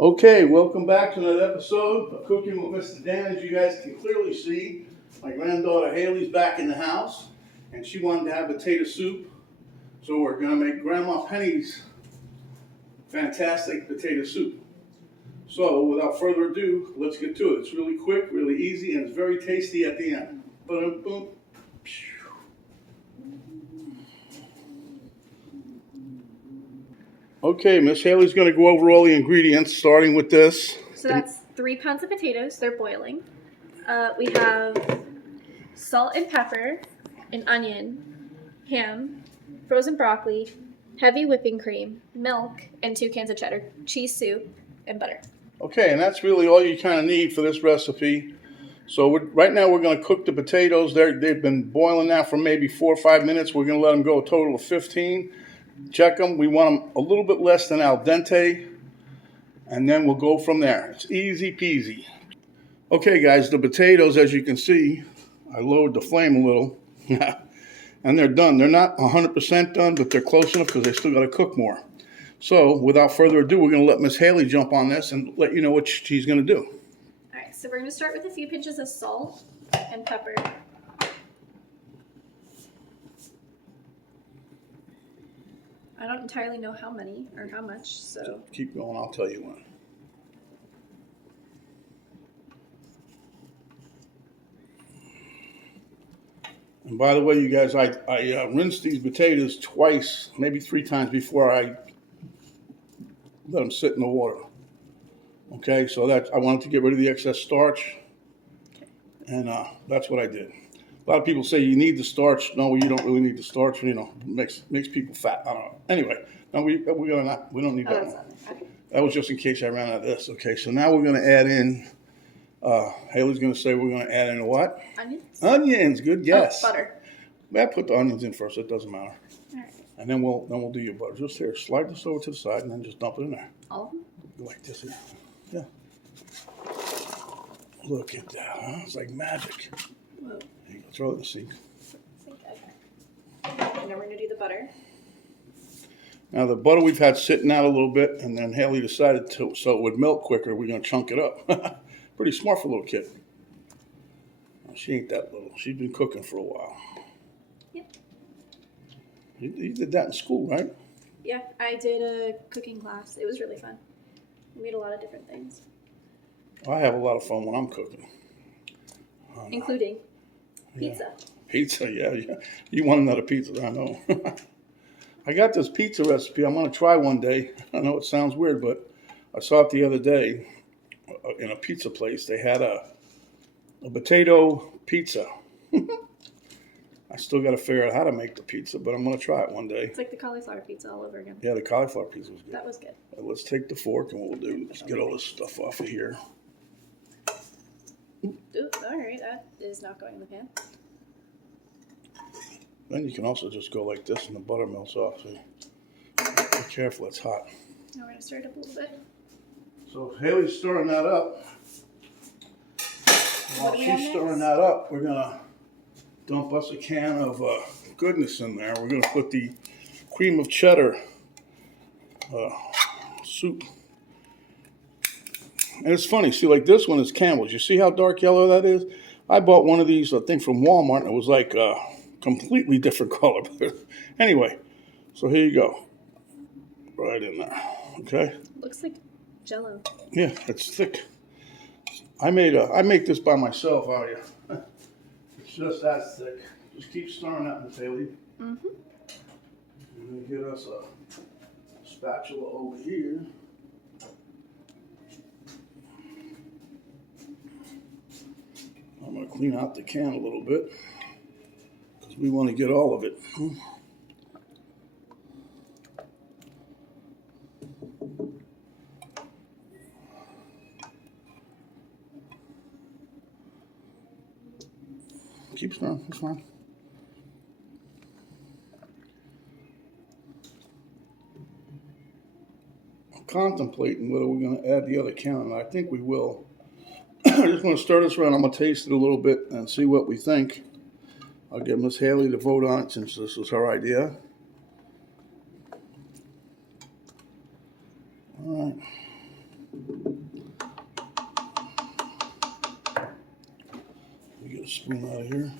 Okay, welcome back to another episode of Cooking with Mr. Dan. As you guys can clearly see, my granddaughter Hailey's back in the house, and she wanted to have potato soup. So we're gonna make Grandma Penny's fantastic potato soup. So without further ado, let's get to it. It's really quick, really easy, and it's very tasty at the end. Boom, boom. Okay, Miss Hailey's going to go over all the ingredients, starting with this. So that's 3 pounds of potatoes. They're boiling. We have salt and pepper, an onion, ham, frozen broccoli, heavy whipping cream, milk, and 2 cans of cheddar, cheese soup, and butter. Okay, and that's really all you kind of need for this recipe. So right now we're going to cook the potatoes. They've been boiling now for maybe 4 or 5 minutes. We're going to let them go a total of 15. Check them. We want them a little bit less than al dente, and then we'll go from there. It's easy peasy. Okay, guys, the potatoes, as you can see, I lowered the flame a little, and they're done. They're not 100% done, but they're close enough because they still got to cook more. So, without further ado, we're going to let Miss Hailey jump on this and let you know what she's going to do. All right, so we're going to start with a few pinches of salt and pepper. I don't entirely know how many or how much, so... Keep going, I'll tell you when. And by the way, you guys, I rinsed these potatoes twice, maybe 3 times before I let them sit in the water. Okay, so I wanted to get rid of the excess starch, and that's what I did. A lot of people say you need the starch. No, you don't really need the starch. You know, it makes people fat. I don't know. Anyway, no, we don't need that one. Okay. That was just in case I ran out of this. Okay, so now we're going to add in. Hailey's going to say we're going to add in what? Onions. Onions. Good guess. Butter. I put the onions in first. It doesn't matter. All right. And then we'll do your butter. Just here, slide this over to the side, and then just dump it in there. All of them? Like this. Yeah. Look at that, huh? It's like magic. Whoa. Here you go. Throw it in the sink. Okay. And then we're going to do the butter. Now the butter we've had sitting out a little bit, and then Hailey decided to, so it would melt quicker, we're going to chunk it up. Pretty smart for a little kid. She ain't that little. She's been cooking for a while. Yep. You did that in school, right? Yeah, I did a cooking class. It was really fun. We made a lot of different things. I have a lot of fun when I'm cooking. Including pizza. Yeah. Pizza, yeah. You want another pizza, I know. I got this pizza recipe I'm going to try one day. I know it sounds weird, but I saw it the other day in a pizza place. They had a potato pizza. I still got to figure out how to make the pizza, but I'm going to try it one day. It's like the cauliflower pizza all over again. Yeah, the cauliflower pizza was good. That was good. Let's take the fork and what we'll do is get all this stuff off of here. Ooh, all right, that is not going in the pan. Then you can also just go like this and the butter melts off. So be careful, it's hot. Now we're going to stir it up a little bit. So Hailey's stirring that up. While she's stirring that up, we're going to dump us a can of goodness in there. We're going to put the cream of cheddar soup. And it's funny, see, like this one is Campbell's. You see how dark yellow that is? I bought one of these, I think, from Walmart, and it was like a completely different color. Anyway, so here you go. Right in there, okay? Looks like Jell-O. Yeah, it's thick. I make this by myself, how are you? It's just that thick. Just keep stirring that, Miss Hailey. Mm-hmm. We're going to get us a spatula over here. I'm going to clean out the can a little bit because we want to get all of it. Keep stirring, it's fine. I'm contemplating whether we're going to add the other can, and I think we will. I just want to stir this around. I'm going to taste it a little bit and see what we think. I'll get Miss Hailey to vote on it since this was her idea. All right. spoon out of here.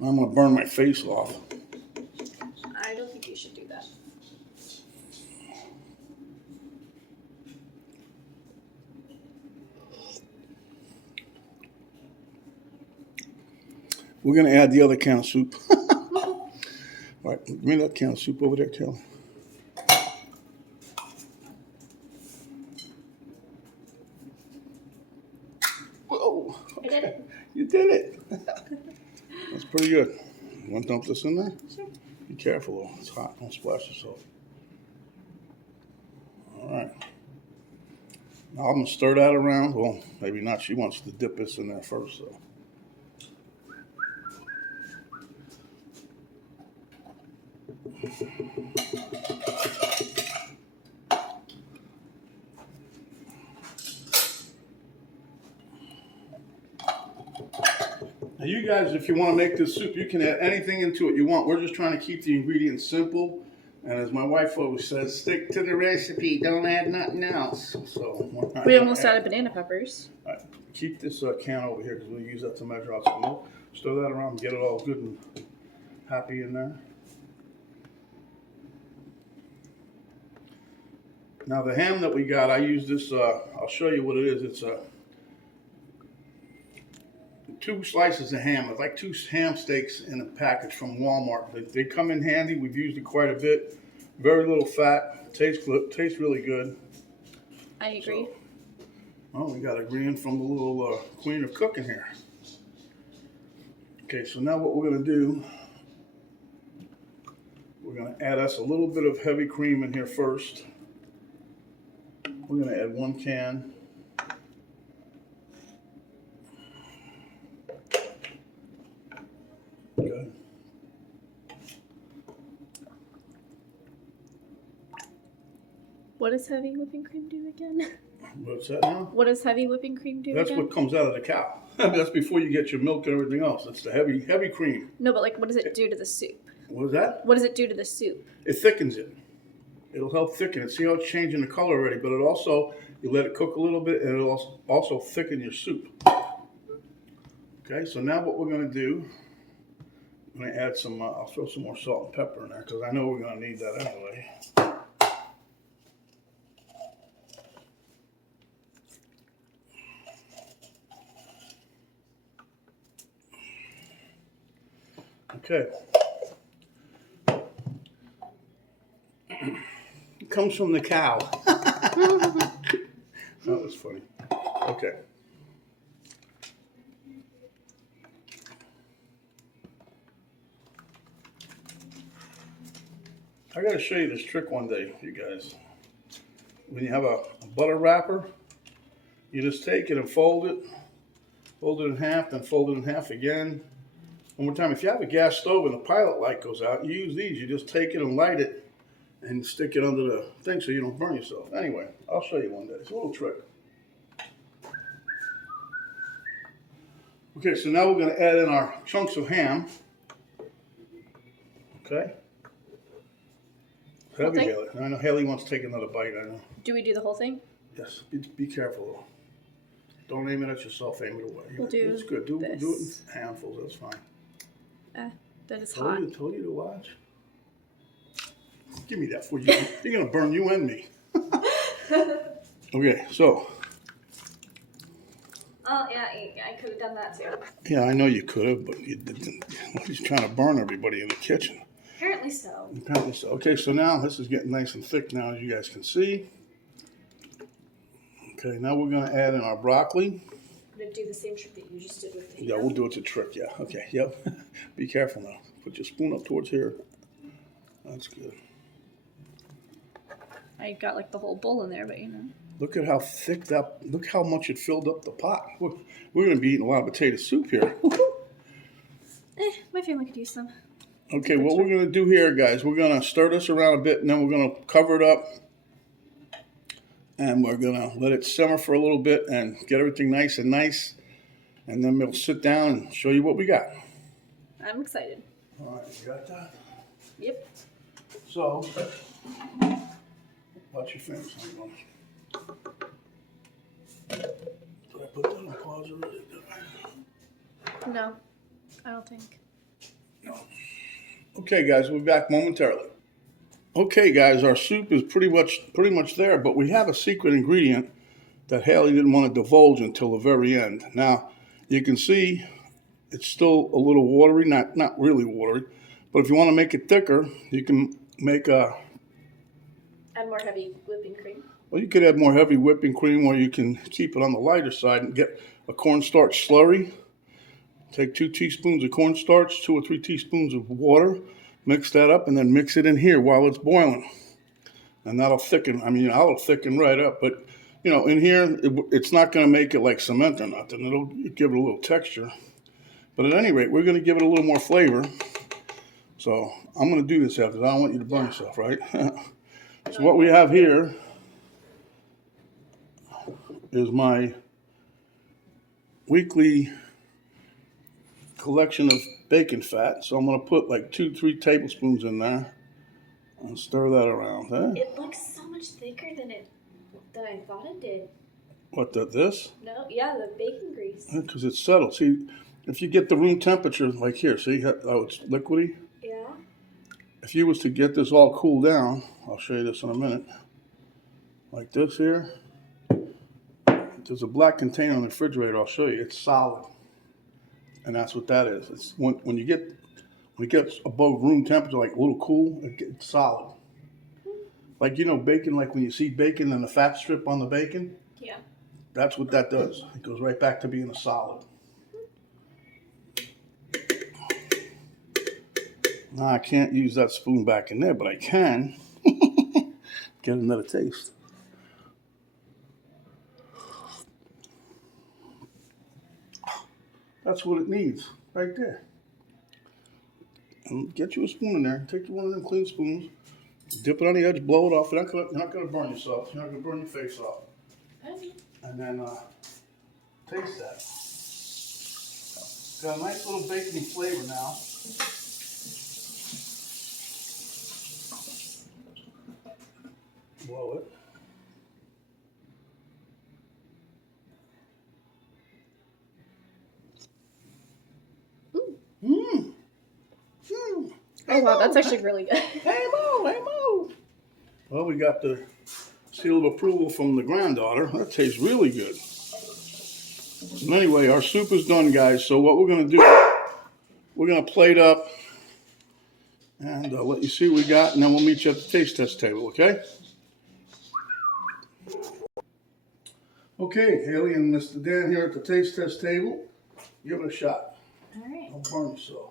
I'm going to burn my face off. I don't think you should do that. We're going to add the other can of soup. All right, give me that can of soup over there, Kelly. Whoa. I did it. You did it. That's pretty good. You want to dump this in there? Sure. Be careful though. It's hot. Don't splash yourself. All right. Now I'm going to stir that around. Well, maybe not. She wants to dip this in there first, though. Now you guys, if you want to make this soup, you can add anything into it you want. We're just trying to keep the ingredients simple. And as my wife always says, stick to the recipe. Don't add nothing else. So We almost added banana peppers. All right, keep this can over here because we'll use that to measure out some milk. Stir that around and get it all good and happy in there. Now the ham that we got, I use this, I'll show you what it is. It's 2 slices of ham. It's like 2 ham steaks in a package from Walmart. They come in handy. We've used it quite a bit. Very little fat. Tastes really good. I agree. So, well, we got a green from the little queen of cooking here. Okay, so now what we're going to do, we're going to add us a little bit of heavy cream in here first. We're going to add 1 can. Okay. What does heavy whipping cream do again? What's that now? What does heavy whipping cream do That's again? what comes out of the cow. That's before you get your milk and everything else. It's the heavy cream. No, but like, what does it do to the soup? What is that? What does it do to the soup? It thickens it. It'll help thicken it. See how it's changing the color already, but it also, you let it cook a little bit and it'll also thicken your soup. Okay, so now what we're going to do, I'm going to add some, I'll throw some more salt and pepper in there because I know we're going to need that anyway. Okay. It comes from the cow. That was funny. Okay. I gotta show you this trick one day, you guys. When you have a butter wrapper, you just take it and fold it in half, then fold it in half again. One more time, if you have a gas stove and the pilot light goes out, you use these. You just take it and light it and stick it under the thing so you don't burn yourself. Anyway, I'll show you one day. It's a little trick. Okay, so now we're going to add in our chunks of ham. Okay. Heavy Hailey. I know Hailey wants to take another bite, I know. Do we do the whole thing? Yes, be careful though. Don't aim it at yourself, aim it away. We'll do It's good. Do it in this. handfuls, that's fine. That is hot. Told you to watch. Give me that for you. You're going to burn you and me. Okay, so. Oh, yeah, I could have done that too. Yeah, I know you could have, but you didn't. He's trying to burn everybody in the kitchen. Apparently so. Apparently so. Okay, so now this is getting nice and thick now, as you guys can see. Okay, now we're going to add in our broccoli. I'm going to do the same trick that you just did with the Yeah, we'll do it to trick, yeah. Okay, yep. Be careful now. Put your spoon up towards here. That's good. I got like the whole bowl in there, but you know. Look at how thick that, look how much it filled up the pot. We're going to be eating a lot of potato soup here. My family could use some. Okay, what we're going to do here, guys, we're going to stir this around a bit, and then we're going to cover it up. And we're going to let it simmer for a little bit and get everything nice. And then we'll sit down and show you what we got. I'm excited. All right, you got that? Yep. So, watch your fingers. Did I put that on pause already? No, I don't think. No. Okay, guys, we'll be back momentarily. Okay, guys, our soup is pretty much there, but we have a secret ingredient that Hailey didn't want to divulge until the very end. Now, you can see it's still a little watery, not really watery, but if you want to make it thicker, you can make a... Add more heavy whipping cream. Well, you could add more heavy whipping cream, or you can keep it on the lighter side and get a cornstarch slurry. Take 2 teaspoons of cornstarch, 2 or 3 teaspoons of water, mix that up, and then mix it in here while it's boiling. And that'll thicken, that'll thicken right up. But, in here, it's not going to make it like cement or nothing. It'll give it a little texture. But at any rate, we're going to give it a little more flavor. So I'm going to do this after. I don't want you to burn yourself, right? So what we have here is my weekly collection of bacon fat. So I'm going to put like 2-3 tablespoons in there and stir that around. It looks so much thicker than I thought it did. What, this? No, yeah, the bacon grease. Because it's settled. See, if you get the room temperature, like here, see how it's liquidy? Yeah. If you was to get this all cooled down, I'll show you this in a minute, like this here, there's a black container on the refrigerator, I'll show you, it's solid. And that's what that is. It's when it gets above room temperature, like a little cool, it gets solid. Like, bacon, like when you see bacon and the fat strip on the bacon? Yeah. That's what that does. It goes right back to being a solid. Now, I can't use that spoon back in there, but I can get another taste. That's what it needs, right there. And get you a spoon in there. Take one of them clean spoons, dip it on the edge, blow it off. You're not gonna burn yourself. You're not gonna burn your face off. Okay. And then taste that. Got a nice little bacony flavor now. Blow it. Mmm. Mmm. Oh wow, that's actually really good. Hey Mo. Well, we got the seal of approval from the granddaughter. That tastes really good. And anyway, our soup is done, guys. So what we're going to do, we're going to plate up and let you see what we got, and then we'll meet you at the taste test table, okay? Okay, Hailey and Mr. Dan here at the taste test table. Give it a shot. All right. Don't burn yourself.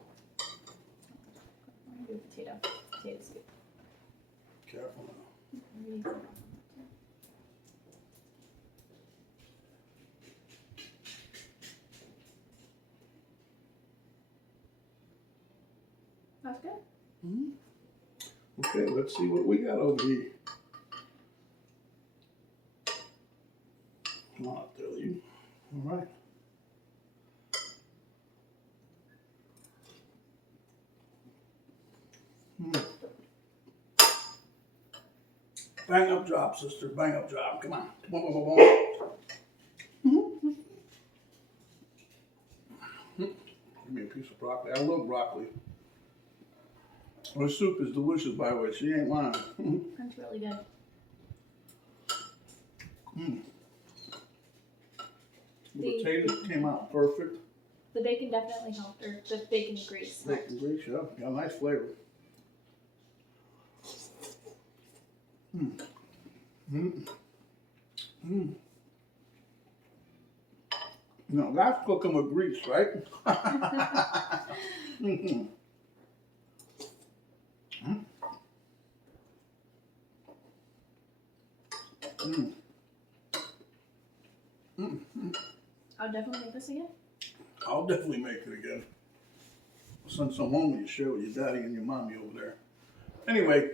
I'm gonna do potato soup. Careful now. That's good. Mm-hmm. Okay, let's see what we got over here. Come on, I'll tell you. All right. Bang up job, sister. Bang up job. Come on. Boom, boom, boom, boom. Give me a piece of broccoli. I love broccoli. Her soup is delicious, by the way. She ain't lying. That's really good. The potatoes came out perfect. The bacon definitely helped, or the bacon grease. Bacon grease, yeah. Got a nice flavor. No, that's cooking with grease, right? I'll definitely make this again. I'll definitely make it again. I'll send some home when you share with your daddy and your mommy over there. Anyway, if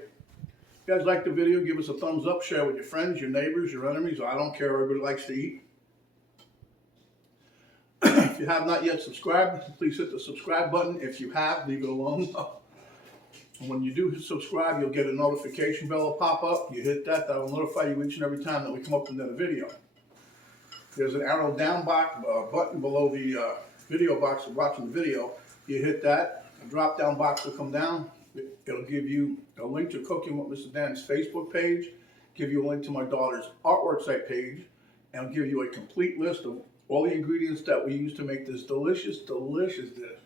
you guys like the video, give us a thumbs up, share with your friends, your neighbors, your enemies. I don't care, everybody likes to eat. If you have not yet subscribed, please hit the subscribe button. If you have, leave it alone. And when you do subscribe, you'll get a notification bell will pop up. You hit that, that'll notify you each and every time that we come up with another video. There's an arrow down button below the video box of watching the video, you hit that, a drop down box will come down. It'll give you a link to Cooking with Mr. Dan's Facebook page, give you a link to my daughter's artwork site page, and it'll give you a complete list of all the ingredients that we use to make this delicious, delicious dish.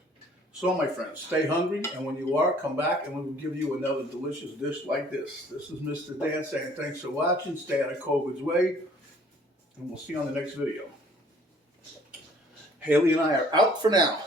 So my friends, stay hungry, and when you are, come back and we will give you another delicious dish like this. This is Mr. Dan saying thanks for watching, stay out of COVID's way, and we'll see you on the next video. Hailey and I are out for now.